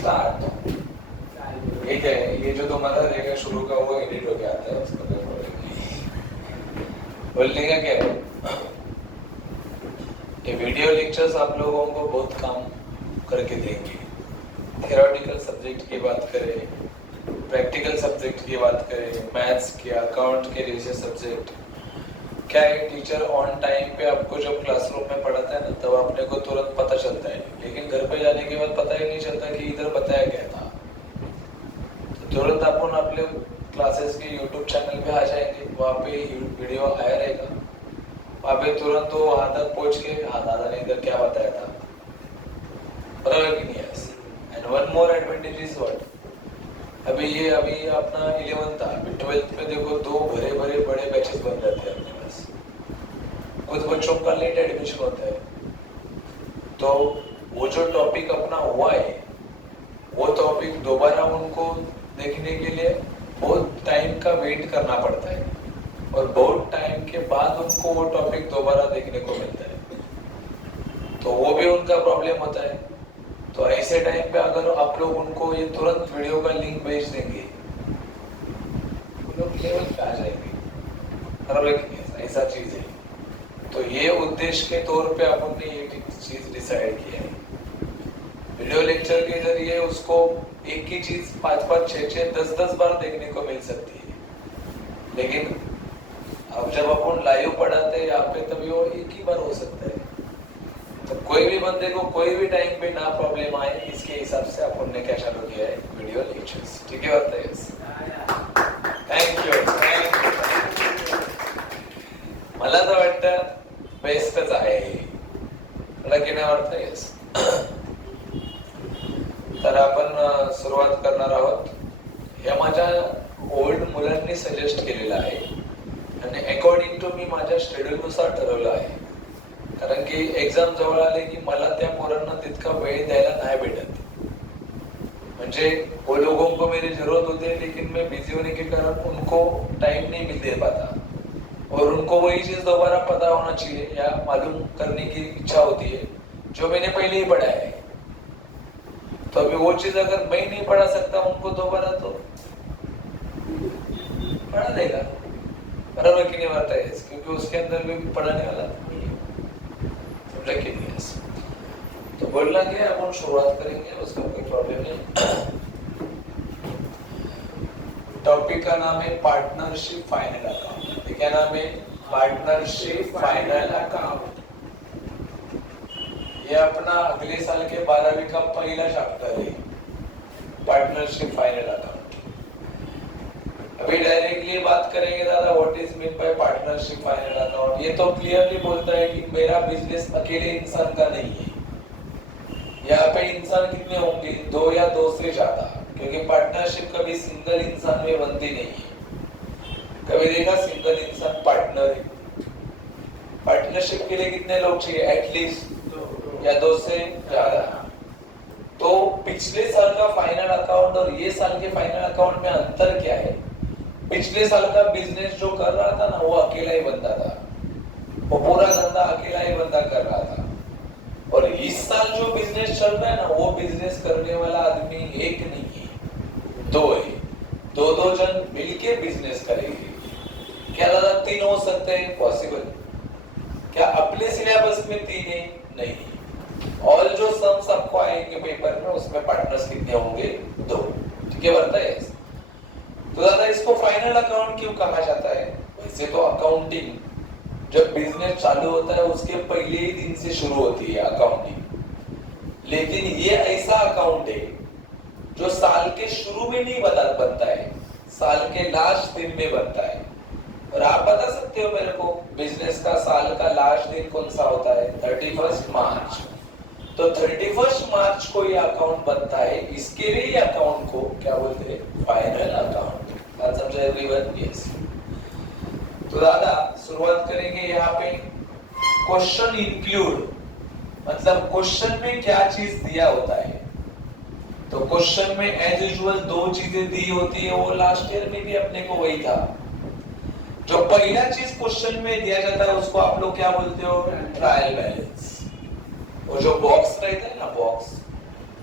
Start. ठीक है, ये जो तुम्हारा रहेगा शुरू का वो एडिट हो गया आता है, उसका कोई प्रॉब्लम नहीं। बोलने का क्या है, ये वीडियो लेक्चर्स आप लोगों को बहुत काम करके देंगे। थ्योरेटिकल सब्जेक्ट की बात करें, प्रैक्टिकल सब्जेक्ट की बात करें, मैथ्स के, अकाउंट के जैसे सब्जेक्ट, क्या है टीचर ऑन टाइम पे आपको जब क्लासरूम में पढ़ाता है ना तब अपने को तुरंत पता चलता है, लेकिन घर पे जाने के बाद पता ही नहीं चलता कि इधर बताया क्या था। तो तुरंत अपन अपने क्लासेस के यूट्यूब चैनल पे आ जाएंगे, वहाँ पे वीडियो आया रहेगा, वहाँ पे तुरंत वो वहाँ तक पहुँच के हाँ दादा ने इधर क्या बताया था, बराबर कि नहीं ऐसे। And one more advantage is what, अभी अपना 11th था, अभी 12th में देखो दो भरे भरे बड़े बैचेस बन जाते हैं अपने पास। कुछ बच्चों का लेट एडमिशन होता है, तो वो जो टॉपिक अपना हुआ है वो टॉपिक दोबारा उनको देखने के लिए बहुत टाइम का वेट करना पड़ता है, और बहुत टाइम के बाद उनको वो टॉपिक दोबारा देखने को मिलता है, तो वो भी उनका प्रॉब्लम होता है। तो ऐसे टाइम पे अगर आप लोग उनको ये तुरंत वीडियो का लिंक भेज देंगे, वो लोग लेवल पे आ जाएंगे, बराबर ऐसा चीज है। तो ये उद्देश्य के तौर पे अपन ने ये चीज डिसाइड किया है, वीडियो लेक्चर के जरिए उसको एक ही चीज 5-5, 6-6, 10-10 बार देखने को मिल सकती है, लेकिन अब जब अपन लाइव पढ़ाते हैं यहाँ पे तभी वो एक ही बार हो सकता है। तो कोई भी बंदे को कोई भी टाइम पे ना प्रॉब्लम आए, इसके हिसाब से अपन ने क्या चालू किया है, वीडियो लेक्चर्स। ठीक है, बताइए। Thank you. मला तर वाटतं बेस्टच आहे, मला की नाही वाटतं? येस। तर आपण सुरुवात करणार आहोत। हे माझ्या ओल्ड मुलांनी सजेस्ट केलेलं आहे आणि अकॉर्डिंग टू मी माझ्या शेड्यूल नुसार ठरवलं आहे, कारण की एग्जाम जवळ आले की मला त्या पोरांना तितका वेळ द्यायला नाही भेटत। म्हणजे वो लोगों को मेरी जरूरत होती है, लेकिन मैं बिजी होने के कारण उनको टाइम नहीं मिल दे पाता, और उनको वही चीज दोबारा पता होना चाहिए या मालूम करने की इच्छा होती है जो मैंने पहले ही पढ़ा है। तो अभी वो चीज अगर मैं नहीं पढ़ा सकता उनको दोबारा, तो पढ़ा देगा, बराबर की नहीं बात है, क्योंकि उसके अंदर भी पढ़ाने वाला नहीं है, समझा कि नहीं? तो बोलना क्या, अपन शुरुआत करेंगे, उसका कोई प्रॉब्लम नहीं। टॉपिक का नाम है पार्टनरशिप फाइनल अकाउंट। क्या नाम है? Partnership final account. ये अपना अगले साल के 12वीं का पहला चैप्टर है, पार्टनरशिप फाइनल अकाउंट। अभी डायरेक्टली बात करेंगे दादा what is mean by partnership final account. ये तो क्लियरली बोलता है कि मेरा बिजनेस अकेले इंसान का नहीं है। यहाँ पे इंसान कितने होंगे? 2 या 2 से ज्यादा, क्योंकि पार्टनरशिप कभी सिंगल इंसान में बनती नहीं है। कभी देखा सिंगल इंसान पार्टनर है? पार्टनरशिप के लिए कितने लोग चाहिए? एटलीस्ट या 2 से ज्यादा। तो पिछले साल का फाइनल अकाउंट और ये साल के फाइनल अकाउंट में अंतर क्या है? पिछले साल का बिजनेस जो कर रहा था ना वो अकेला ही बंदा था, वो पूरा धंधा अकेला ही बंदा कर रहा था, और इस साल जो बिजनेस चल रहा है ना वो बिजनेस करने वाला आदमी एक नहीं है, 2 है। 2 जन मिलके बिजनेस करेंगे। क्या दादा 3 हो सकते हैं? पॉसिबल। क्या अपने सिलेबस में 3 है? नहीं। ऑल जो सम्स आपको आएंगे पेपर में उसमें पार्टनर्स कितने होंगे? 2। ठीक है, बनता है। तो दादा इसको फाइनल अकाउंट क्यों कहा जाता है? वैसे तो अकाउंटिंग जब बिजनेस चालू होता है उसके पहले ही दिन से शुरू होती है अकाउंटिंग, लेकिन ये ऐसा अकाउंट है जो साल के शुरू में नहीं बनता है, साल के लास्ट दिन में बनता है। और आप बता सकते हो मेरे को बिजनेस का साल का लास्ट दिन कौन सा होता है? 31 मार्च। तो 31 मार्च को ये अकाउंट बनता है, इसके लिए अकाउंट को क्या बोलते हैं? Final account. बात समझा एवरीवन? यस। तो दादा शुरुआत करेंगे यहाँ पे क्वेश्चन इंक्लूड, मतलब क्वेश्चन में क्या चीज दिया होता है। तो क्वेश्चन में एज यूजुअल 2 चीजें दी होती है, वो लास्ट ईयर में भी अपने को वही था। जो पहला चीज क्वेश्चन में दिया जाता है उसको आप लोग क्या बोलते हो? Trial balance. वो जो बॉक्स रहता है ना, बॉक्स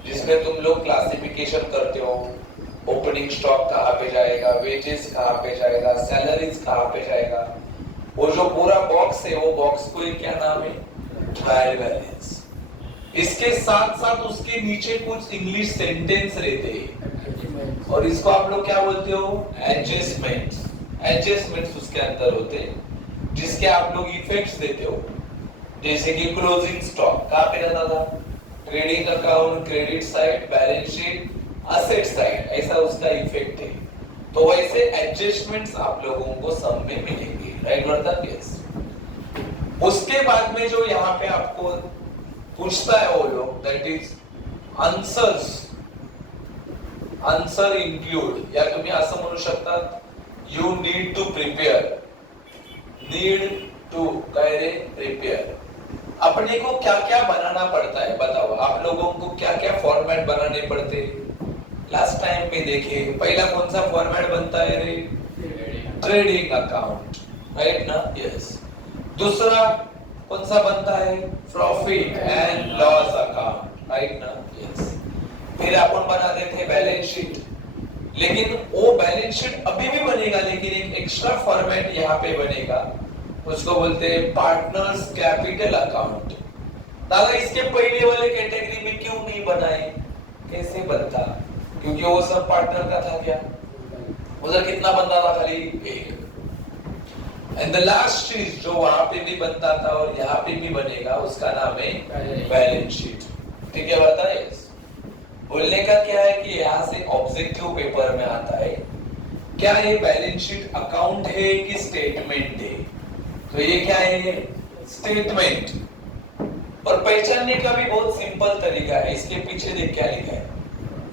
जिसमें तुम लोग क्लासिफिकेशन करते हो, ओपनिंग स्टॉक कहाँ पे जाएगा, वेजेस कहाँ पे जाएगा, सैलरीज कहाँ पे जाएगा, वो जो पूरा बॉक्स है वो बॉक्स को क्या नाम है, ट्रायल बैलेंस। इसके साथ साथ उसके नीचे कुछ इंग्लिश सेंटेंस रहते हैं और इसको आप लोग क्या बोलते हो, एडजस्टमेंट्स। एडजस्टमेंट्स उसके अंदर होते हैं जिसके आप लोग इफेक्ट्स देते हो, जैसे कि क्लोजिंग स्टॉक कहाँ पे रहता था, trading account, credit side, balance sheet, asset side, ऐसा उसका इफेक्ट है। तो वैसे एडजस्टमेंट्स आप लोगों को सब में मिलेंगे, राइट बता, यस। उसके बाद में जो यहाँ पे आपको पूछता है वो लोग, that is answers, answer include, या तुम्ही असं म्हणू शकता, you need to prepare, need to काय रे, प्रिपेयर। अपने को क्या क्या बनाना पड़ता है बताओ, आप लोगों को क्या क्या फॉर्मेट बनाने पड़ते। लास्ट टाइम में देखे, पहला कौन सा फॉर्मेट बनता है रे, ट्रेडिंग अकाउंट, राइट ना, यस। दूसरा कौन सा बनता है, profit and loss account, right ना, यस। फिर अपन बनाते थे बैलेंस शीट, लेकिन वो बैलेंस शीट अभी भी बनेगा, लेकिन एक एक्स्ट्रा फॉर्मेट यहाँ पे बनेगा, उसको बोलते हैं पार्टनर्स कैपिटल अकाउंट। दादा इसके पहले वाले कैटेगरी में क्यों नहीं बनाए, कैसे बनता, क्योंकि वो सब पार्टनर का था क्या, उधर कितना बनता था, खाली एक। एंड द लास्ट चीज जो वहां पे भी बनता था और यहाँ पे भी बनेगा, उसका नाम है बैलेंस शीट, ठीक है, बताइए। बोलने का क्या है कि यहाँ से ऑब्जेक्टिव पेपर में आता है, क्या ये बैलेंस शीट अकाउंट है कि स्टेटमेंट है, तो ये क्या है, स्टेटमेंट। और पहचानने का भी बहुत सिंपल तरीका है, इसके पीछे देख क्या लिखा है,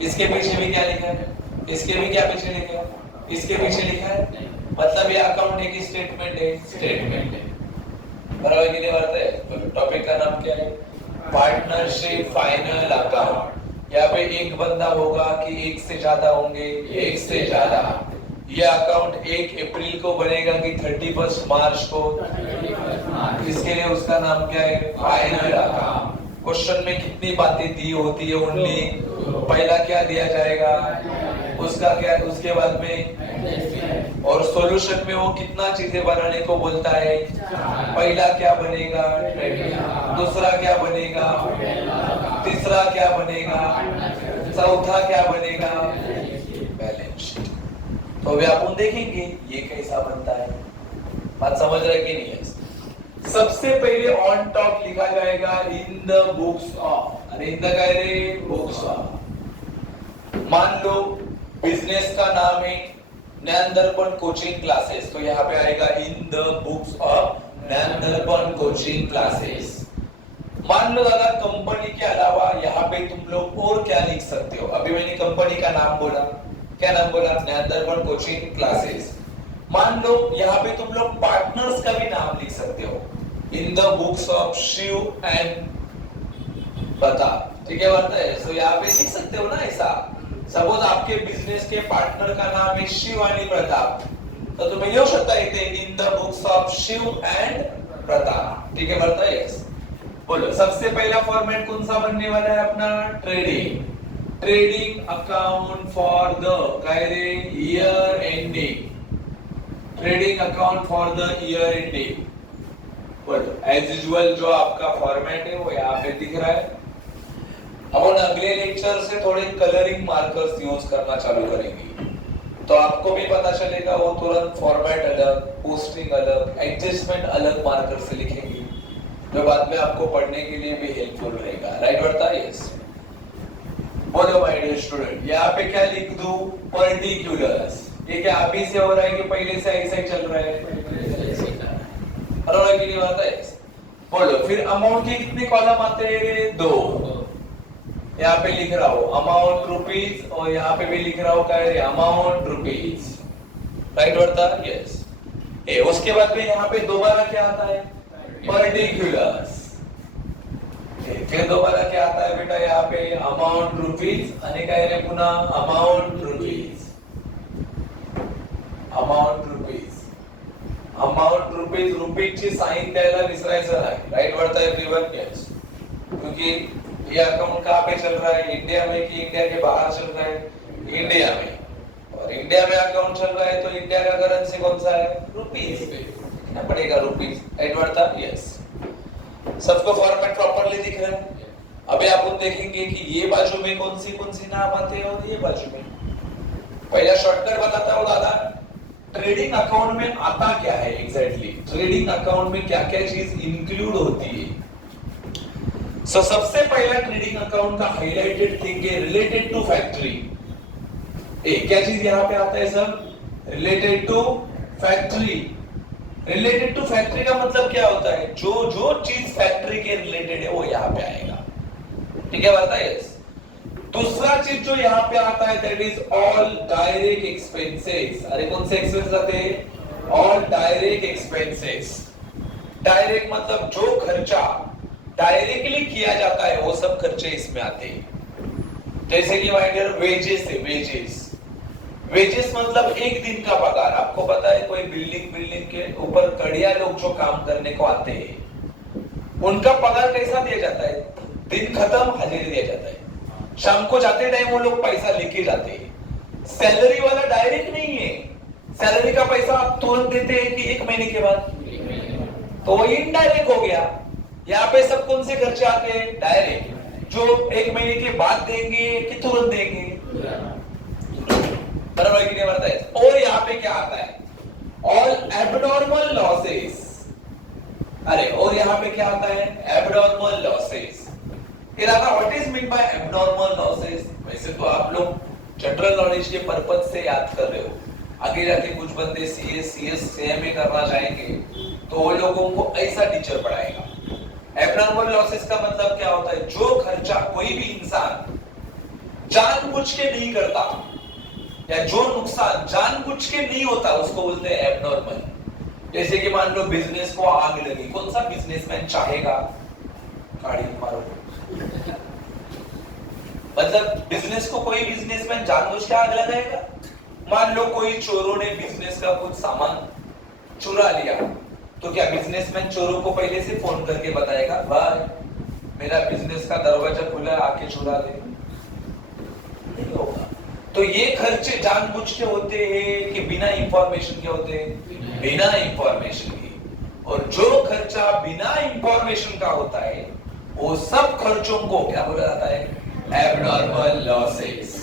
इसके पीछे भी क्या लिखा है, इसके भी क्या पीछे लिखा है, इसके पीछे लिखा है, मतलब ये अकाउंट है कि स्टेटमेंट है, स्टेटमेंट है, बराबर की नहीं बात है। टॉपिक का नाम क्या है, पार्टनरशिप फाइनल अकाउंट। यहाँ पे एक बंदा होगा कि एक से ज्यादा होंगे, एक से ज्यादा। ये अकाउंट 1 अप्रैल को बनेगा कि 31 मार्च को, इसके लिए उसका नाम क्या है, फाइनल अकाउंट। क्वेश्चन में कितनी बातें दी होती है, ओनली पहला क्या दिया जाएगा, उसका क्या, उसके बाद में, और सॉल्यूशन में वो कितना चीजें बनाने को बोलता है, पहला क्या बनेगा, दूसरा क्या बनेगा, तीसरा क्या बनेगा, चौथा क्या बनेगा, बैलेंस शीट। तो अभी अपन देखेंगे ये कैसा बनता है, बात समझ रहे कि नहीं है। सबसे पहले ऑन टॉप लिखा जाएगा इन द बुक्स ऑफ, अरे इन द काय रे, बुक्स ऑफ। मान लो बिजनेस का नाम है ज्ञान दर्पण कोचिंग क्लासेस, तो यहाँ पे आएगा इन द बुक्स ऑफ ज्ञान दर्पण कोचिंग क्लासेस। मान लो दादा कंपनी के अलावा यहाँ पे तुम लोग और क्या लिख सकते हो, अभी मैंने कंपनी का नाम बोला, क्या नाम बोला, ज्ञान दर्पण कोचिंग क्लासेस। मान लो यहाँ पे तुम लोग पार्टनर्स का भी नाम लिख सकते हो, in the books of Shiv and Pratap, ठीक है, बात है। सो यहाँ पे लिख सकते हो ना ऐसा, सपोज आपके बिजनेस के पार्टनर का नाम है शिव आणि प्रताप, तो तुम्हें लिखू शकता इथे in the books of Shiv and Pratap, ठीक है, बात है। बोलो सबसे पहला फॉर्मेट कौन सा बनने वाला है अपना, trading, trading account for the काय रे, year ending, trading account for the year ending. बोलो एज यूजुअल जो आपका फॉर्मेट है वो यहाँ पे दिख रहा है। अपन अगले लेक्चर से थोड़े कलरिंग मार्कर्स यूज करना चालू करेंगे, तो आपको भी पता चलेगा, वो तुरंत फॉर्मेट अलग, पोस्टिंग अलग, एडजस्टमेंट अलग मार्कर से लिखेंगे, जो बाद में आपको पढ़ने के लिए भी हेल्पफुल रहेगा, राइट बता, यस। बोलो माय डियर स्टूडेंट, यहाँ पे क्या लिख दूं, पर्टिकुलर्स। ये क्या अभी से हो रहा है कि पहले से ऐसा ही चल रहा है, बराबर की नहीं बात है। बोलो फिर अमाउंट के कितने कॉलम आते हैं, 2। यहाँ पे लिख रहा हूँ अमाउंट रुपीज, और यहाँ पे भी लिख रहा हूँ क्या है, अमाउंट रुपीज, राइट बता, यस। उसके बाद में यहाँ पे दोबारा क्या आता है, पर्टिकुलर्स। फिर दोबारा क्या आता है बेटा, यहाँ पे अमाउंट रुपीज आणि काय रे पुन्हा amount rupees, amount rupees, amount rupees, rupees ची साइन द्यायला विसरायचं नाही, राइट बता एवरीवन, यस। क्योंकि ये अकाउंट कहाँ पे चल रहा है, इंडिया में कि इंडिया के बाहर चल रहा है, इंडिया में। और इंडिया में अकाउंट चल रहा है तो इंडिया का करेंसी कौन सा है, रुपीज। कितना पड़ेगा रुपीज, एडवर्ड था, यस। सबको फॉर्मेट प्रॉपर्ली दिख रहा है। अभी आप देखेंगे कि ये बाजू में कौन सी नाम आते हैं और ये बाजू में। पहला शॉर्टकट बताता हूँ दादा, ट्रेडिंग अकाउंट में आता क्या है एग्जैक्टली, ट्रेडिंग अकाउंट में क्या क्या चीज इंक्लूड होती है। सो सबसे पहला ट्रेडिंग अकाउंट का हाईलाइटेड थिंग है रिलेटेड टू फैक्ट्री। क्या चीज यहाँ पे आता है sir, related to factory. Related to factory का मतलब क्या होता है, जो चीज फैक्ट्री के रिलेटेड है वो यहाँ पे आएगा, ठीक है, बताइए। दूसरा चीज जो यहाँ पे आता है that is all direct expenses. अरे कौन से एक्सपेंसेस आते हैं, ऑल डायरेक्ट एक्सपेंसेस। डायरेक्ट मतलब जो खर्चा डायरेक्टली किया जाता है वो सब खर्चे इसमें आते हैं। जैसे कि माय डियर वेजेस है, वेजेस मतलब एक दिन का पगार। आपको पता है कोई बिल्डिंग के ऊपर कड़िया लोग जो काम करने को आते हैं उनका पगार कैसा दिया जाता है, दिन खत्म हाजिरी दिया जाता है, शाम को जाते टाइम वो लोग पैसा लेके जाते हैं। सैलरी वाला डायरेक्ट नहीं है, सैलरी का पैसा आप तुरंत देते हैं कि एक महीने के बाद, तो वो इनडायरेक्ट हो गया। यहाँ पे सब कौन से खर्चे आते हैं, डायरेक्ट, जो एक महीने के बाद देंगे कि तुरंत देंगे, बराबर कि नहीं बढ़ता है। और यहाँ पे क्या आता है, ऑल एबनॉर्मल लॉसेस। अरे और यहाँ पे क्या आता है, abnormal losses. What is mean by abnormal losses. वैसे तो आप लोग जनरल नॉलेज के पर्पज से याद कर रहे हो, आगे जाके कुछ बंदे सीएस सीएमए करना चाहेंगे तो वो लोगों को ऐसा टीचर पढ़ाएगा। एबनॉर्मल लॉसेस का मतलब क्या होता है, जो खर्चा कोई भी इंसान जानबूझ के नहीं करता या जो नुकसान जानबूझ के नहीं होता उसको बोलते हैं एबनॉर्मल। जैसे कि मान लो बिजनेस को आग लगी, कौन सा बिजनेसमैन चाहेगा गाड़ी मारो, मतलब बिजनेस को कोई बिजनेसमैन जानबूझ के आग लगाएगा। मान लो कोई चोरों ने बिजनेस का कुछ सामान चुरा लिया, तो क्या बिजनेसमैन चोरों को पहले से फोन करके बताएगा, भाई मेरा बिजनेस का दरवाजा खुला है आके चुरा ले, नहीं होगा। तो ये खर्चे जानबूझ के होते हैं कि बिना इंफॉर्मेशन के होते हैं, बिना इंफॉर्मेशन के। और जो खर्चा बिना इंफॉर्मेशन का होता है वो सब खर्चों को क्या बोला जाता है, abnormal losses.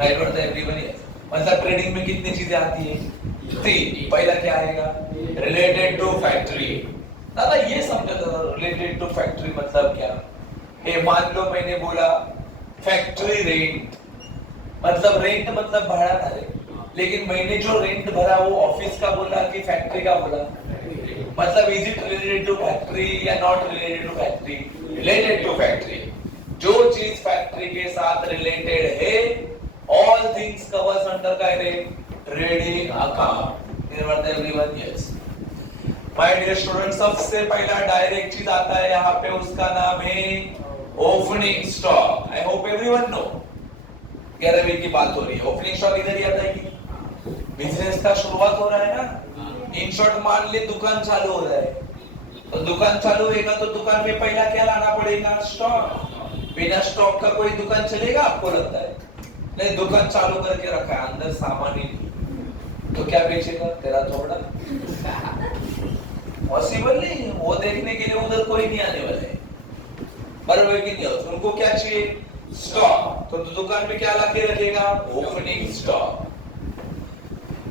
Right what everyone is. मतलब ट्रेडिंग में कितनी चीजें आती है, तीन। पहला क्या आएगा, रिलेटेड टू फैक्ट्री। दादा ये समझो दादा, रिलेटेड टू फैक्ट्री मतलब क्या है। मान लो मैंने बोला फैक्ट्री रेंट, मतलब रेंट मतलब भाड़ा था रे, लेकिन मैंने जो रेंट भरा वो ऑफिस का बोला कि फैक्ट्री का बोला, मतलब is it related to factory या not related to factory, related to factory. जो चीज फैक्ट्री के साथ रिलेटेड है, ऑल थिंग्स कवर्स अंडर का trading account. Everyone yes. My dear students, सबसे पहला डायरेक्ट चीज आता है यहाँ पे, उसका नाम है opening stock. I hope everyone know. 11वीं की बात हो रही है, ओपनिंग स्टॉक इधर ही आता है, बिजनेस का शुरुआत हो रहा है ना। इन शॉर्ट मान ले दुकान चालू हो रहा है, तो दुकान चालू होगा तो दुकान में पहला क्या लाना पड़ेगा, स्टॉक। बिना स्टॉक का कोई दुकान चलेगा आपको लगता है, नहीं। दुकान चालू करके रखा है, अंदर सामान ही नहीं, तो क्या बेचेगा, तेरा थोड़ा पॉसिबल नहीं। वो देखने के लिए उधर कोई नहीं आने वाले, बराबर कि नहीं। उनको क्या चाहिए, स्टॉक। तो दुकान में क्या लाके रखेगा, ओपनिंग स्टॉक।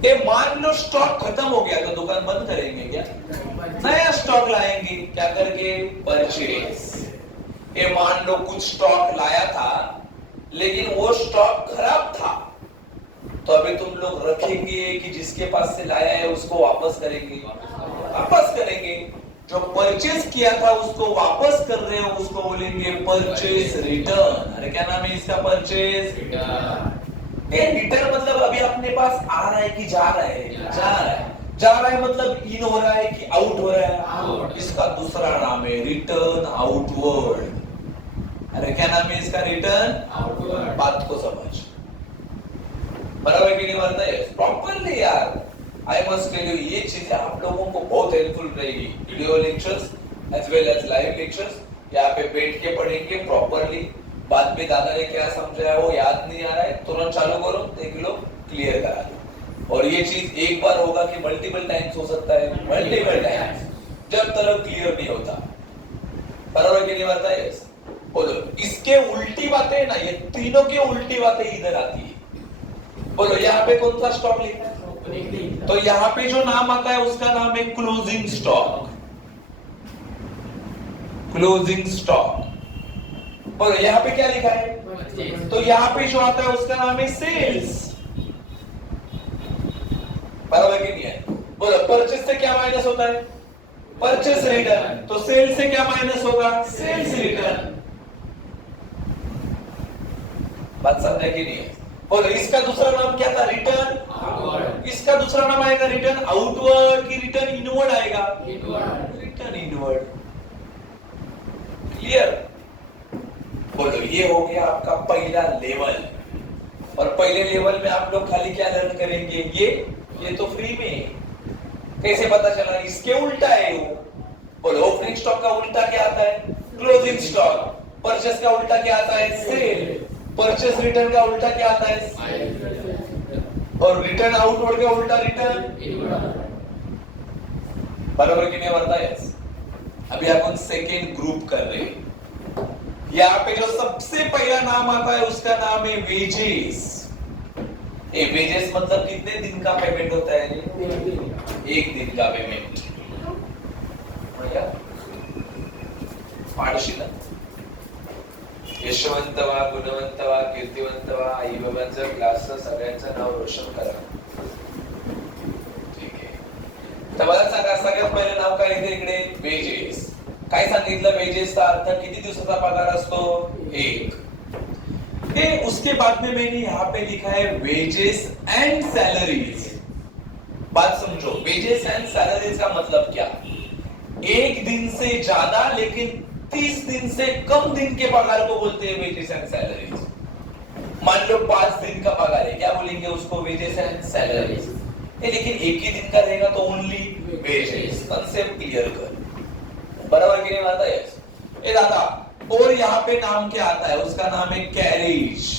ये मान लो स्टॉक खत्म हो गया तो दुकान बंद करेंगे क्या, नया स्टॉक लाएंगे, क्या करके, परचेज। ये मान लो कुछ स्टॉक लाया था लेकिन वो स्टॉक खराब था, तो अभी तुम लोग रखेंगे कि जिसके पास से लाया है उसको वापस करेंगे, वापस करेंगे। जो परचेज किया था उसको वापस कर रहे हो उसको बोलेंगे परचेज रिटर्न। अरे क्या नाम है इसका, परचेज रिटर्न। ये रिटर्न मतलब अभी अपने पास आ रहा है कि जा रहा है, जा रहा है। जा रहा है मतलब इन हो रहा है कि आउट हो रहा है, आउट। इसका दूसरा नाम है रिटर्न आउटवर्ड। अरे क्या नाम है इसका, रिटर्न आउटवर्ड। बात को समझ, बराबर कि नहीं बनता है, प्रॉपरली यार। आई मस्ट टेल यू, ये चीजें आप लोगों को बहुत हेल्पफुल रहेगी, video lectures as well as live lectures. यहाँ पे बैठ के पढ़ेंगे प्रॉपरली। बाद में दादा ने क्या समझाया वो याद नहीं आ रहा है, तुरंत चालू करो, देख लो, क्लियर करा लो। और ये चीज एक बार होगा कि मल्टीपल टाइम्स हो सकता है, मल्टीपल टाइम्स, जब तक क्लियर नहीं होता। बराबर कि नहीं बनता है? बोलो, इसके उल्टी बातें ना, ये तीनों की उल्टी बातें इधर आती है। बोलो यहाँ पे कौन सा स्टॉक लिखा है? तो यहाँ पे जो नाम आता है उसका नाम है क्लोजिंग स्टॉक। Closing stock. बोलो यहाँ पे क्या लिखा है? तो यहाँ पे जो आता है उसका नाम है सेल्स। बराबर कि नहीं है? बोलो परचेस से क्या माइनस होता है? Purchase return. तो सेल्स से क्या माइनस होगा? Sales return. बात समझे कि नहीं है? बोलो इसका दूसरा नाम क्या था? रिटर्न। इसका दूसरा नाम आएगा रिटर्न आउटवर्ड की रिटर्न इनवर्ड आएगा? Return inward. क्लियर? बोलो ये हो गया आपका पहला लेवल। और पहले लेवल में आप लोग खाली क्या लर्न करेंगे? ये तो फ्री में। कैसे पता चला? इसके उल्टा है वो। बोलो ओपनिंग स्टॉक का उल्टा क्या आता है? Closing stock. परचेस का उल्टा क्या आता है? सेल। परचेस रिटर्न का उल्टा क्या आता है? और रिटर्न आउटवर्ड का उल्टा रिटर्न। बराबर कि नहीं बनता है? अभी अपन सेकेंड ग्रुप कर रहे हैं। यहाँ पे जो सबसे पहला नाम आता है उसका नाम है वेजेस। वेजेस मतलब कितने दिन का पेमेंट होता है? एक दिन का पेमेंट। पाठशी ना, यशवंत व्हा, गुणवंत व्हा, कीर्तिवंत व्हा, आई बाबांचं क्लासचं सगळ्यांचं नाव रोशन करा। ठीक आहे, तर मला सांगा सगळ्यात पहिलं नाव काय आहे इकडे? वेजेस। काय सांगितलं? वेजेसचा अर्थ किती दिवसाचा पगार असतो? एक। उसके बाद में मैंने यहाँ पे लिखा है वेजेस एंड सैलरीज। बात समझो, वेजेस एंड सैलरीज का मतलब क्या? एक दिन से ज्यादा लेकिन 30 दिन से कम दिन के पगार को बोलते हैं वेजेस एंड सैलरीज। मान लो 5 दिन का पगार है, क्या बोलेंगे उसको? Wages and salaries. लेकिन एक ही दिन का रहेगा तो ओनली वेजेस। कंसेप्ट क्लियर कर। बराबर कि नहीं आता है? ये दादा, और यहाँ पे नाम क्या आता है? उसका नाम है कैरेज।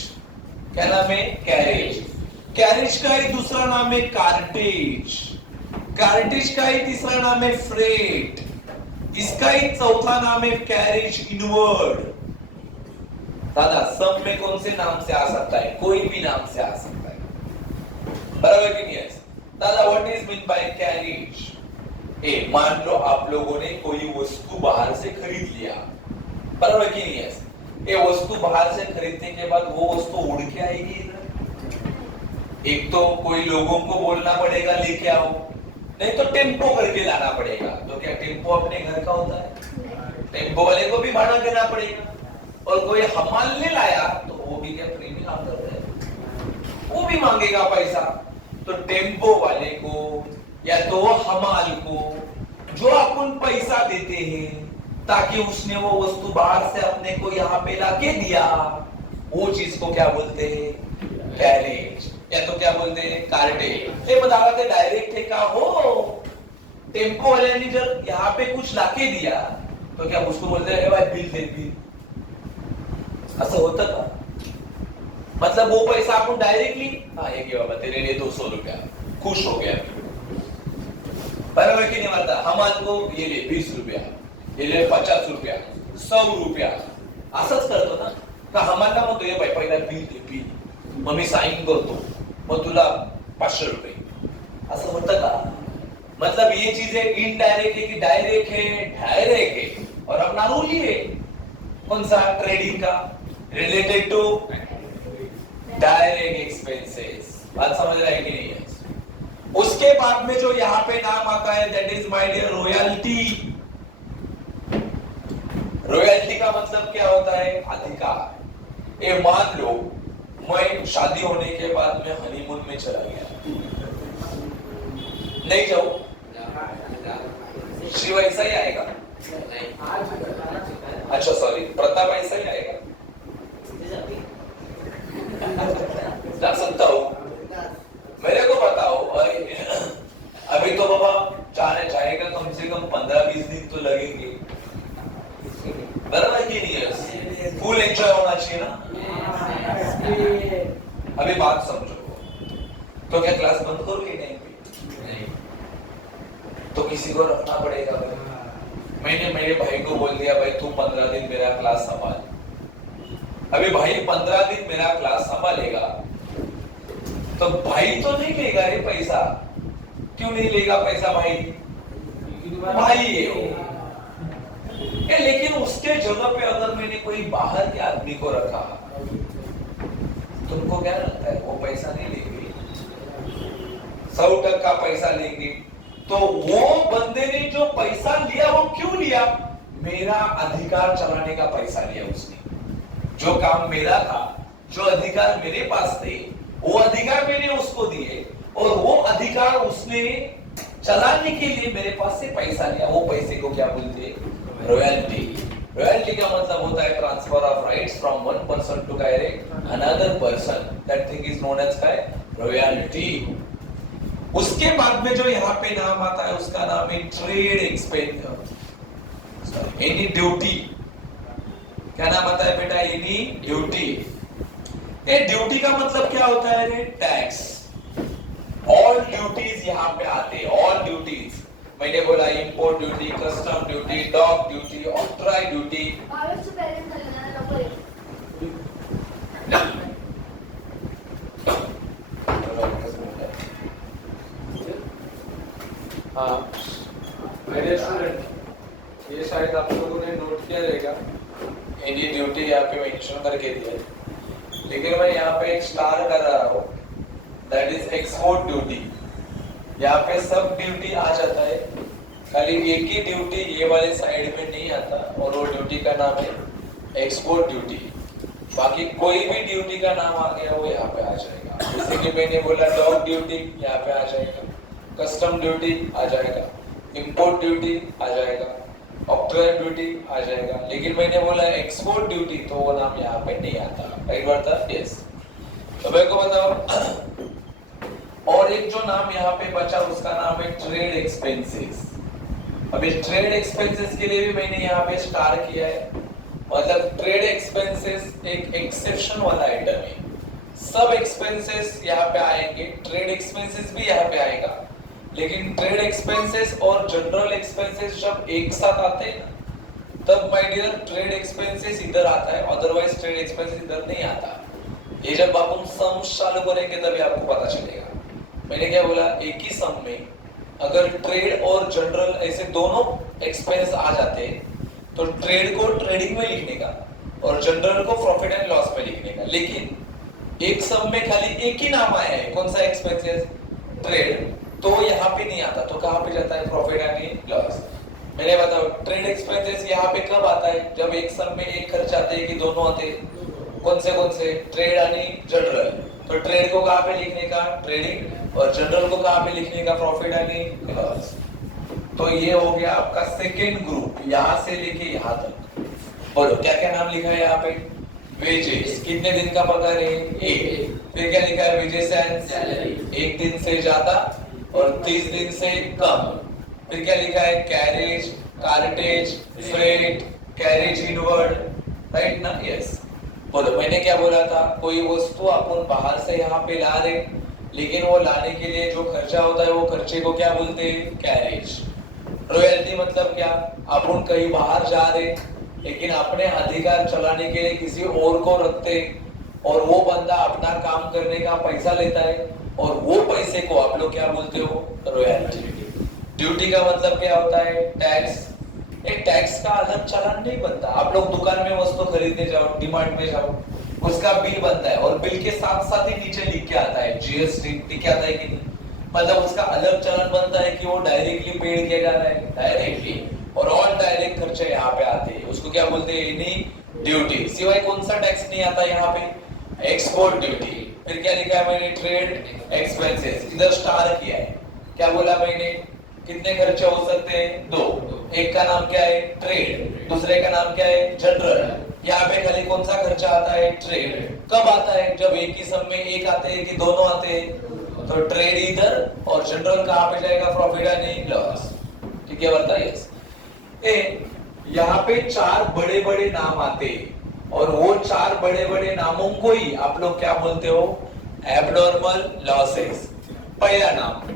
क्या नाम है? कैरेज। कैरेज का ही दूसरा नाम है कार्टेज। कार्टेज का ही तीसरा नाम है फ्रेट। इसका ही चौथा नाम है कैरेज इनवर्ड। दादा सब में कौन से नाम से आ सकता है? कोई भी नाम से आ सकता है। बराबर कि नहीं है? दादा what is mean by carriage? मान लो आप लोगों ने कोई वस्तु बाहर से खरीद लिया, बराबर कि नहीं है? ये वस्तु बाहर से खरीदने के बाद वो वस्तु उड़ के आएगी इधर। एक तो कोई लोगों को बोलना पड़ेगा लेके आओ, नहीं तो टेम्पो करके लाना पड़ेगा। तो क्या टेम्पो अपने घर का होता है? टेम्पो वाले को भी भाड़ा देना पड़ेगा। और कोई हमाल ले लाया तो वो भी क्या फ्री में काम कर रहे हैं? वो भी मांगेगा पैसा। तो टेम्पो वाले को या तो हमाल को जो अपन पैसा देते हैं ताकि उसने वो वस्तु बाहर से अपने को यहाँ पे लाके दिया, वो चीज को क्या बोलते हैं? कैरेज। या तो क्या बोलते हैं? कार्टेज। ये बतावा ते डायरेक्ट है का हो? टेम्पो वाले ने जब यहाँ पे कुछ लाके दिया तो क्या उसको बोलते हैं भाई बिल दे बिल? असं होतं का? मतलब वो पैसा अपन डायरेक्टली, हाँ ये क्या बाबा तेरे लिए 200 रुपया, खुश हो गया। बराबर की नहीं मारता? हमाल को ये ले 20 रुपया, ये ले 50 रुपया, 100 रुपया, असंच करतो ना? का हमाला म्हणतो ये बाई पहिला बिल दे बिल, मग मी साइन करतो, मग तुला 500 रुपये। असं होतं का? मतलब ये चीजें इनडायरेक्ट है कि डायरेक्ट है? डायरेक्ट है। और अपना रूल ही है कौन सा? ट्रेडिंग का, रिलेटेड टू डायरेक्ट एक्सपेंसेस। बात समझ रहा है कि नहीं है? उसके बाद में जो यहाँ पे नाम आता है that is my dear royalty. Royalty का मतलब क्या होता है? अधिकार। ये मान लो मैं शादी होने के बाद में हनीमून में चला गया, नहीं जाऊं? शिव ऐसा ही आएगा? अच्छा सॉरी, प्रताप ऐसा ही आएगा? जा सकता हूं? मेरे को बताओ। अभी तो बाबा जाने जाएगा कम से कम 15-20 दिन तो लगेंगे, बराबर चाहिए ना। अभी बात समझो, तो क्या क्लास बंद करोगे? नहीं, तो किसी को रखना पड़ेगा भाई। मैंने मेरे भाई को बोल दिया भाई तू 15 दिन मेरा क्लास संभाल। अभी भाई 15 दिन मेरा क्लास संभालेगा तो भाई तो नहीं लेगा रे पैसा। क्यों नहीं लेगा पैसा भाई? भाई है वो। लेकिन उसके जगह पे अगर मैंने कोई बाहर के आदमी को रखा, तुमको क्या लगता है वो पैसा नहीं लेंगे? 100% पैसा लेंगे। तो वो बंदे ने जो पैसा लिया वो क्यों लिया? मेरा अधिकार चलाने का पैसा लिया उसने। जो काम मेरा था, जो अधिकार मेरे पास थे, वो अधिकार मैंने उसको दिए और वो अधिकार उसने चलाने के लिए मेरे पास से पैसा लिया। वो पैसे को क्या बोलते हैं? रॉयल्टी। रॉयल्टी का मतलब होता है transfer of rights from one person to another person. That thing is known as royalty. उसके बाद में जो यहाँ पे नाम आता है उसका नाम है ट्रेड एक्सपेंस, एनी ड्यूटी। क्या नाम आता है बेटा? Any duty. ये ड्यूटी का मतलब क्या होता है रे? टैक्स। ऑल ड्यूटीज यहाँ पे आते हैं, ऑल ड्यूटीज। मैंने बोला import duty, custom duty, dock duty, octroi duty. हाँ मेरे स्टूडेंट, ये शायद आप लोगों ने नोट किया रहेगा, एनी ड्यूटी यहाँ पे मेंशन करके दिया है, लेकिन मैं यहाँ पे एक स्टार कर रहा हूँ, दैट इज एक्सपोर्ट ड्यूटी। यहाँ पे सब ड्यूटी आ जाता है, खाली एक ही ड्यूटी ये वाले साइड में नहीं आता और वो ड्यूटी का नाम है एक्सपोर्ट ड्यूटी। बाकी कोई भी ड्यूटी का नाम आ गया वो यहाँ पे आ जाएगा। जैसे कि मैंने बोला डॉक ड्यूटी यहाँ पे आ जाएगा, कस्टम ड्यूटी आ जाएगा, इंपोर्ट ड्यूटी आ जाएगा, ऑक्ट्राई ड्यूटी आ जाएगा। लेकिन मैंने बोला एक्सपोर्ट ड्यूटी तो वो नाम यहाँ पे नहीं आता। राइट बात है? यस। तो मेरे को बताओ, और एक जो नाम यहाँ पे बचा उसका नाम है ट्रेड एक्सपेंसेस। अभी ट्रेड एक्सपेंसेस के लिए भी मैंने यहाँ पे स्टार किया है, मतलब ट्रेड एक्सपेंसेस एक एक्सेप्शन वाला आइटम है। सब एक्सपेंसेस यहाँ पे आएंगे, ट्रेड एक्सपेंसेस भी यहाँ पे आएगा, लेकिन ट्रेड एक्सपेंसेस और जनरल एक्सपेंसेस जब एक साथ आते हैं ना, तब माय डियर ट्रेड एक्सपेंसेस इधर आता है, अदरवाइज ट्रेड एक्सपेंसेस इधर नहीं आता। ये जब आप हम सम चालू करेंगे तभी आपको पता चलेगा। मैंने क्या बोला? एक ही सम में अगर ट्रेड और जनरल ऐसे दोनों एक्सपेंस आ जाते हैं तो ट्रेड को ट्रेडिंग में लिखने का और जनरल को प्रॉफिट एंड लॉस में लिखने का। लेकिन एक सम में खाली एक ही नाम आया है, कौन सा? Expenses, trade. तो यहाँ पे नहीं आता, तो कहाँ पे जाता है? Profit and loss. मैंने बताओ ट्रेड एक्सपेंसेस यहाँ पे कब आता है? जब एक सम में एक खर्च आते हैं कि दोनों आते हैं? कौन से? Trade and general. तो ट्रेड को कहाँ पे लिखने का? ट्रेडिंग। और जनरल को कहाँ पे लिखने का? Profit and loss. तो ये हो गया आपका सेकेंड ग्रुप, यहाँ से लेके यहाँ तक। बोलो क्या क्या नाम लिखा है यहाँ पे? वेजेस। कितने दिन का पगार है? एक। फिर क्या लिखा है? वेजेस एंड सैलरी, एक दिन से ज्यादा और 30 दिन से कम। फिर क्या लिखा है? Carriage, cartage, freight, carriage inward. Right ना? यस। बोलो मैंने क्या बोला था? कोई वस्तु अपन बाहर से यहाँ पे ला रहे, लेकिन वो लाने के लिए जो खर्चा होता है वो खर्चे को क्या बोलते हैं? कैरेज। रॉयल्टी मतलब क्या? अपन कहीं बाहर जा रहे लेकिन अपने अधिकार चलाने के लिए किसी और को रखते और वो बंदा अपना काम करने का पैसा लेता है और वो पैसे को आप लोग क्या बोलते हो? रॉयल्टी। ड्यूटी का मतलब क्या होता है? टैक्स। एक टैक्स का अलग चालान नहीं बनता। आप लोग दुकान में वस्तु खरीदने जाओ, डीमार्ट में जाओ, उसका बिल बनता है और बिल के साथ साथ ही नीचे लिख के आता है जीएसटी। लिख के आता है कि नहीं? मतलब उसका अलग चालान बनता है कि वो डायरेक्टली पेड किया जा रहा है, डायरेक्टली। और ऑल डायरेक्ट खर्चे यहाँ पे आते हैं, उसको क्या बोलते हैं? Any duty. सिवाय कौन सा टैक्स नहीं आता यहाँ पे? Export duty. फिर क्या लिखा है मैंने? Trade expenses. इधर स्टार किया है। क्या बोला मैंने? कितने खर्चे हो सकते हैं? दो। एक का नाम क्या है? ट्रेड। दूसरे का नाम क्या है? जनरल। यहाँ पे खाली कौन सा खर्चा आता है? ट्रेड। कब आता है? जब एक ही सम में एक आते हैं कि दोनों आते हैं? तो ट्रेड इधर और जनरल कहाँ पे जाएगा? Profit and loss. ठीक है? बताइए। यहाँ पे चार बड़े बड़े नाम आते हैं, और वो 4 बड़े बड़े नामों को ही आप लोग क्या बोलते हो? Abnormal losses. पहला नाम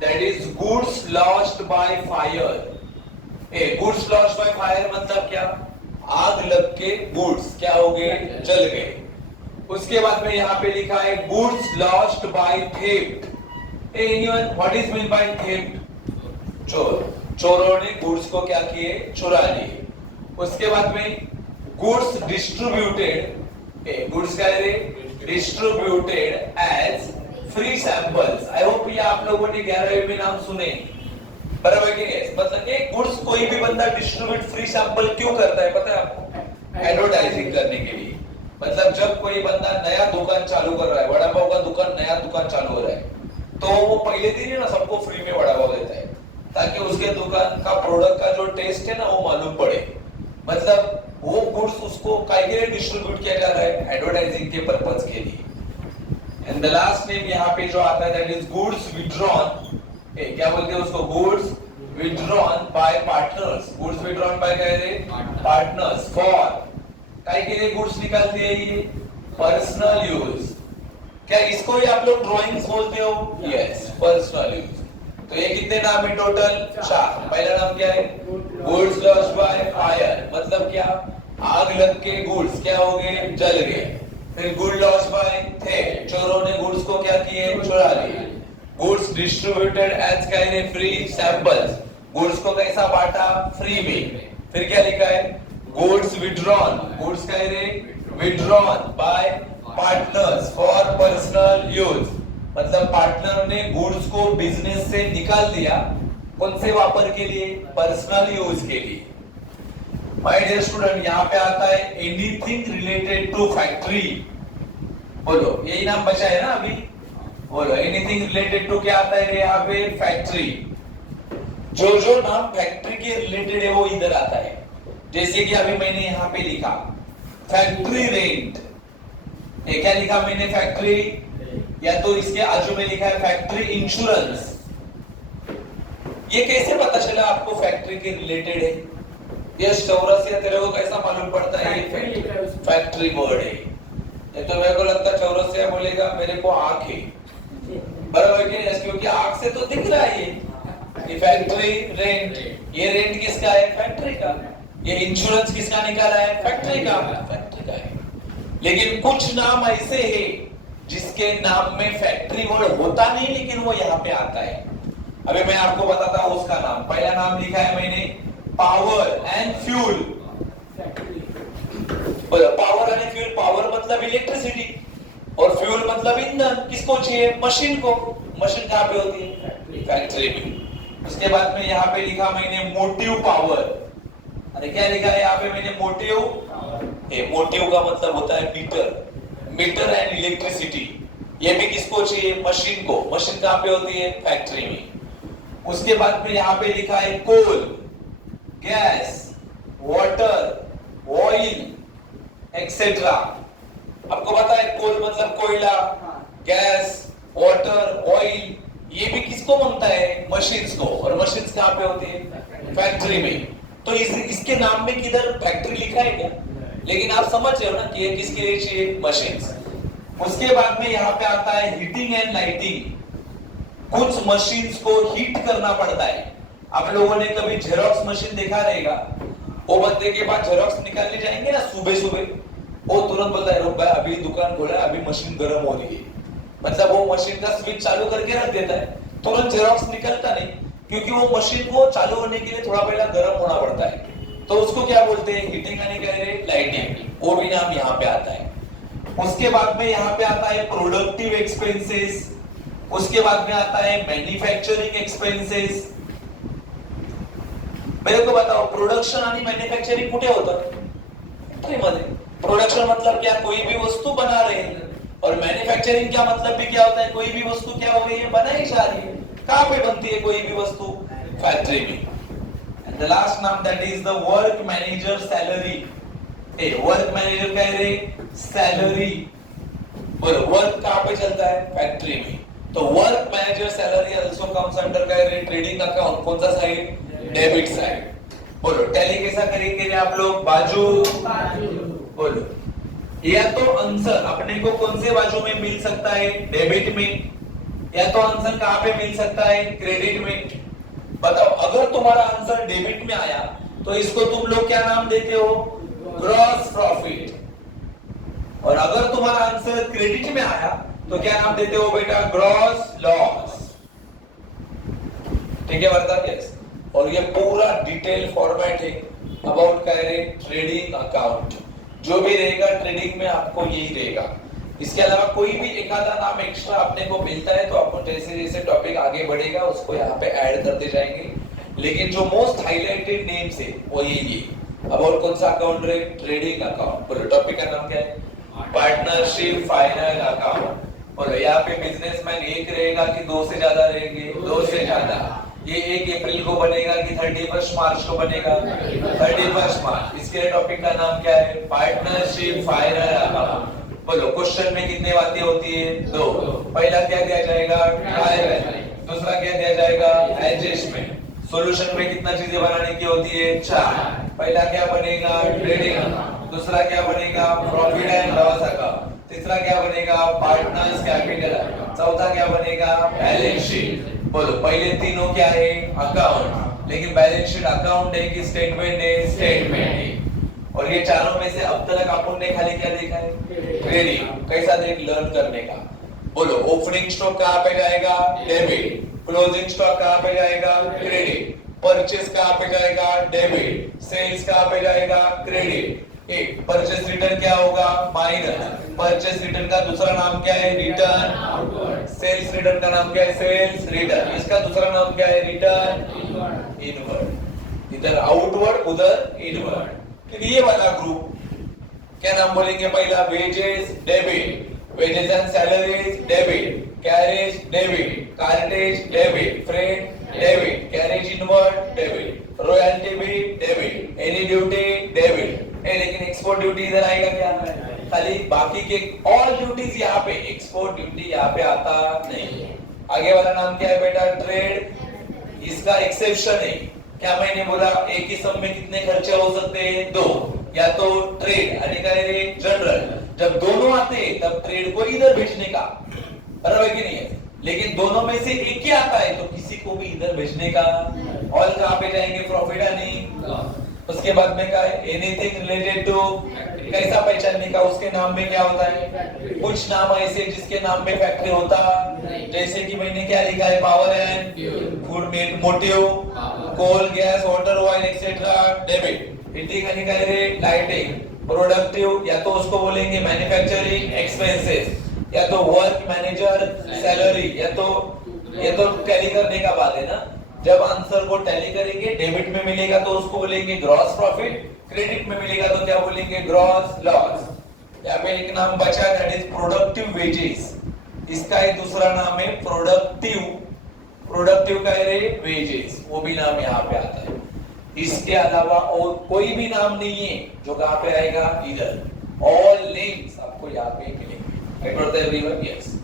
that is goods lost by fire. Goods lost by fire मतलब क्या? आग लग के गुड्स क्या हो गए? जल गए। उसके बाद में यहाँ पे लिखा है goods lost by theft. Anyone what is mean by theft? चोर। चोरों ने गुड्स को क्या किए? चुरा लिए। उसके बाद में गुड्स डिस्ट्रीब्यूटेड। गुड्स क्या है? Distributed as free samples. I hope ये आप लोगों ने 11वीं में नाम सुने, बराबर कि नहीं? मतलब ये गुड्स कोई भी बंदा डिस्ट्रीब्यूट फ्री सैंपल क्यों करता है पता है आपको? एडवर्टाइजिंग करने के लिए। मतलब जब कोई बंदा नया दुकान चालू कर रहा है, वड़ा पाव का दुकान, नया दुकान चालू हो रहा है, तो वो पहले दिन ही ना सबको फ्री में वड़ा पाव देता है, ताकि उसके दुकान का प्रोडक्ट का जो टेस्ट है ना वो मालूम पड़े। मतलब वो गुड्स उसको काहे के लिए डिस्ट्रीब्यूट किया जा रहा है? एडवर्टाइजिंग के पर्पस के लिए। एंड द लास्ट नेम यहाँ पे जो आता है दैट इज गुड्स विथड्रॉन। क्या बोलते हैं उसको? Goods withdrawn by partners. Goods withdrawn bye कह रहे पार्टनर्स फॉर काहे के लिए गुड्स निकाल दिए? ये पर्सनल यूज। क्या इसको ही आप लोग ड्राइंग्स बोलते हो? Yes, personal use. तो ये कितने नाम है टोटल? 4। पहला नाम क्या है? गुड्स लॉस्ट बाय फायर मतलब क्या? आग लग के गुड्स क्या हो गए? जल गए। फिर गुड लॉस्ट बाय थेफ्ट, चोरों ने गुड्स को क्या किए? चुरा लिए। Goods distributed as kind of free samples, goods को कैसा बांटा? फ्री में। फिर क्या लिखा है? Goods withdrawn, goods kind of withdrawn by partners for personal use. मतलब पार्टनर ने गुड्स को बिजनेस से निकाल दिया, कौन से वापर के लिए? पर्सनल यूज के लिए। माय डियर स्टूडेंट, यहाँ पे आता है एनीथिंग रिलेटेड टू फैक्ट्री। बोलो, यही नाम बचा है ना अभी? बोलो, एनीथिंग रिलेटेड टू क्या आता है यहाँ पे? फैक्ट्री। जो जो नाम फैक्ट्री के रिलेटेड है वो इधर आता है। जैसे कि अभी मैंने यहाँ पे लिखा फैक्ट्री रेंट। ये क्या लिखा मैंने? फैक्ट्री। या तो इसके आजू में लिखा है फैक्ट्री इंश्योरेंस। ये कैसे पता चला आपको फैक्ट्री के रिलेटेड है? ये चौरसिया तेरे को कैसा मालूम पड़ता है? ये फैक्ट्री वर्ड है। ये तो मेरे को लगता है चौरसिया बोलेगा मेरे को आंख है, बराबर कि नहीं? क्योंकि आंख से तो दिख रहा है ये फैक्ट्री रेंट। ये रेंट किसका है? फैक्ट्री का। ये इंश्योरेंस किसका निकाला है? फैक्ट्री का। फैक्ट्री का है। लेकिन कुछ नाम ऐसे है जिसके नाम में फैक्ट्री वर्ड होता नहीं, लेकिन वो यहाँ पे आता है। अभी मैं आपको बताता हूँ उसका नाम। पहला नाम लिखा है मैंने पावर एंड फ्यूल। बोलो, पावर एंड फ्यूल। पावर मतलब इलेक्ट्रिसिटी और फ्यूल मतलब ईंधन। किसको चाहिए? मशीन को। मशीन कहाँ पे होती है? फैक्ट्री में। उसके बाद में यहाँ पे लिखा मैंने मोटिव पावर। अरे क्या लिखा है यहाँ पे मैंने? मोटिव। मोटिव का मतलब होता है मीटर। Metre and electricity. ये भी किसको चाहिए? मशीन को। मशीन कहाँ पे होती है? फैक्ट्री में। उसके बाद में यहाँ पे लिखा है कोल, गैस, वाटर, ऑयल एक्सेट्रा। आपको पता है कोल मतलब कोयला, गैस, वाटर, ऑयल, ये भी किसको बनता है? मशीन्स को। और मशीन्स कहाँ पे होती है? फैक्ट्री में। तो इसके नाम में किधर फैक्ट्री लिखा है क्या? लेकिन आप समझ रहे हो ना कि ये किसके लिए चाहिए? मशीन्स। उसके बाद में यहाँ पे आता है हीटिंग एंड लाइटिंग। कुछ मशीन्स को हीट करना पड़ता है। आप लोगों ने कभी जेरोक्स मशीन देखा रहेगा? वो बंदे के बाद जेरोक्स निकालने जाएंगे ना सुबह सुबह, वो तुरंत बोलता है भाई अभी दुकान खोला, अभी मशीन गर्म हो रही है। मतलब वो मशीन का स्विच चालू करके रख देता है, तुरंत जेरोक्स निकलता नहीं, क्योंकि वो मशीन को चालू होने के लिए थोड़ा पहले गर्म होना पड़ता है। तो उसको क्या बोलते हैं? हीटिंग यानी कह रहे लाइटिंग। वो भी नाम यहाँ पे आता है। उसके बाद में यहाँ पे आता है प्रोडक्टिव एक्सपेंसेस। उसके बाद में आता है मैन्युफैक्चरिंग एक्सपेंसेस। मेरे को बताओ, प्रोडक्शन आणि मॅन्युफॅक्चरिंग कुठे होतं? फॅक्टरीमध्ये। प्रोडक्शन मतलब क्या? कोई भी वस्तु बना रहे हैं। और मैन्युफैक्चरिंग क्या मतलब भी क्या होता है? कोई भी वस्तु क्या हो रही है? बनाई जा रही है। कहाँ पे बनती है कोई भी वस्तु? फैक्ट्री में। एंड द लास्ट नाम that is the work manager salary. Work manager कह रहे सैलरी। बोलो, वर्क कहाँ पे चलता है? फैक्ट्री में। तो work manager salary also comes under कह रहे ट्रेडिंग अकाउंट। कौन सा साइड? Debit side. बोलो, टैली कैसा करेंगे आप लोग? बाजू बोलो, या तो आंसर अपने को कौन से बाजू में मिल सकता है, डेबिट में, या तो आंसर कहां पे मिल सकता है, क्रेडिट में। बताओ, अगर तुम्हारा आंसर डेबिट में आया तो इसको तुम लोग क्या नाम देते हो, ग्रॉस प्रॉफिट। और अगर तुम्हारा आंसर क्रेडिट में आया तो क्या नाम देते हो बेटा, ग्रॉस लॉस। ठीक है वर्ता? यस। और ये पूरा डिटेल फॉर्मेट है अबाउट ट्रेडिंग अकाउंट। जो भी रहेगा ट्रेडिंग में आपको यही रहेगा। इसके अलावा कोई भी एक आधा नाम एक्स्ट्रा अपने को मिलता है तो अपन जैसे जैसे टॉपिक आगे बढ़ेगा उसको यहाँ पे ऐड करते जाएंगे। लेकिन जो मोस्ट हाईलाइटेड नेम्स है वो ये अबाउट कौन सा अकाउंट रहे, ट्रेडिंग अकाउंट। बोलो टॉपिक का नाम क्या है, पार्टनरशिप फाइनल अकाउंट। बोलो यहाँ पे बिजनेसमैन एक रहेगा कि दो से ज्यादा रहेंगे, दो से ज्यादा। ये 1 अप्रैल को बनेगा कि 31 मार्च को बनेगा, 31 मार्च। इसके लिए टॉपिक का नाम क्या है, पार्टनरशिप फाइनल अकाउंट। बोलो क्वेश्चन में कितने बातें होती है, 2। पहला क्या दिया जाएगा, ट्रायल। दूसरा क्या दिया जाएगा, एडजस्टमेंट। सॉल्यूशन में कितना चीजें बनाने की होती है, 4। पहला क्या बनेगा, ट्रेडिंग। दूसरा क्या बनेगा, प्रॉफिट एंड लॉस अकाउंट। तीसरा क्या बनेगा, पार्टनर्स कैपिटल। चौथा क्या बनेगा, बैलेंस शीट। बोलो पहले तीनों क्या है, अकाउंट। लेकिन बैलेंस शीट अकाउंट है कि स्टेटमेंट है, स्टेटमेंट है। और ये चारों में से अब तक अपन ने खाली क्या देखा है, ट्रेडिंग। कैसा देख, लर्न करने का। बोलो ओपनिंग स्टॉक कहां पे जाएगा, डेबिट। क्लोजिंग स्टॉक कहां पे जाएगा, क्रेडिट। परचेस कहां पे जाएगा, डेबिट। सेल्स कहां पे जाएगा, क्रेडिट। परचेस रिटर्न क्या होगा, माइनस। परचेस रिटर्न का दूसरा नाम क्या है, रिटर्न। सेल्स रिटर्न का नाम क्या है, सेल्स रिटर्न। इसका दूसरा नाम क्या है, रिटर्न इनवर्ड। इधर आउटवर्ड, उधर इनवर्ड। ये वाला ग्रुप क्या नाम बोलेंगे, पहला wages, debit. Wages and salaries, debit. Carriage, debit. Cartage, debit. Freight, debit. Carriage inward, debit. Royalty भी डेबिट। Any duty, debit. लेकिन एक्सपोर्ट ड्यूटी इधर आएगा क्या, खाली। बाकी के ऑल ड्यूटीज यहाँ पे, एक्सपोर्ट ड्यूटी यहाँ पे आता नहीं। आगे वाला नाम क्या है बेटा, ट्रेड। इसका एक्सेप्शन है। क्या मैंने बोला, एक ही सब में कितने खर्चे हो सकते हैं, 2। या तो ट्रेड आणि काय रे, जनरल। जब दोनों आते हैं तब ट्रेड को इधर भेजने का, बराबर है कि नहीं है। लेकिन दोनों में से एक ही आता है तो किसी को भी इधर भेजने का। ऑल कहां पे जाएंगे, प्रॉफिट एंड। उसके बाद में क्या है, एनीथिंग रिलेटेड टू। कैसा पहचानने का, उसके नाम में क्या होता है, कुछ नाम ऐसे जिसके नाम में फैक्ट्री होता, जैसे कि मैंने क्या लिखा है, power and food made motive, coal gas water oil etcetera, debit. Heating आणि काय रे, लाइटिंग। प्रोडक्टिव, या तो उसको बोलेंगे मैन्युफैक्चरिंग एक्सपेंसेस, या तो वर्क मैनेजर सैलरी, या तो ये तो टैली करने का बात है ना। जब आंसर को टैली करेंगे, डेबिट में मिलेगा तो उसको बोलेंगे ग्रॉस प्रॉफिट, क्रेडिट में मिलेगा तो क्या बोलेंगे, ग्रॉस लॉस। यहाँ पे एक नाम बचा, दैट इज प्रोडक्टिव वेजेस। इसका एक दूसरा नाम है प्रोडक्टिव। प्रोडक्टिव का है वेजेस, वो भी नाम यहाँ पे आता है। इसके अलावा और कोई भी नाम नहीं है जो कहाँ पे आएगा, इधर। ऑल नेम्स आपको यहाँ पे मिलेंगे। यस।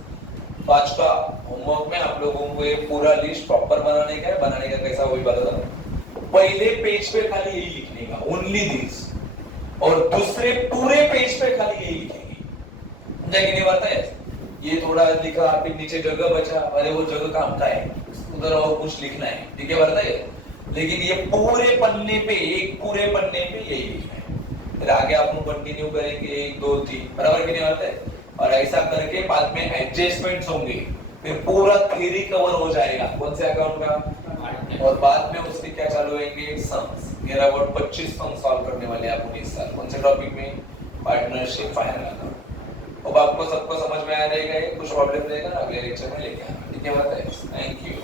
तो आज का होमवर्क में आप लोगों को ये पूरा लिस्ट प्रॉपर बनाने का है। बनाने का कैसा वही बता दो। पहले पेज पे खाली यही लिखने का, ओनली दिस। और दूसरे पूरे पेज पे खाली यही लिखेंगे। समझा कि नहीं बात है? ये थोड़ा लिखा, फिर नीचे जगह बचा, अरे वो जगह काम का है, उधर और कुछ लिखना है। ठीक है बात है? लेकिन ये पूरे पन्ने पे, एक पूरे पन्ने पे यही लिखना है। फिर आगे आप लोग कंटिन्यू करेंगे 1 2 3, बराबर कि नहीं बात है? और ऐसा करके बाद में एडजस्टमेंट्स होंगे, फिर पूरा थ्योरी कवर हो जाएगा कौन से अकाउंट का। और बाद में उसके क्या चालू होंगे, सम्स। मेरा अबाउट 25 सम सॉल्व करने वाले हैं अपन इस साल। कौन से टॉपिक में, पार्टनरशिप फाइनल अकाउंट। अब आपको सबको समझ में आ रहेगा, कुछ प्रॉब्लम रहेगा ना अगले लेक्चर में लेके आना। ठीक है बात है? Thank you.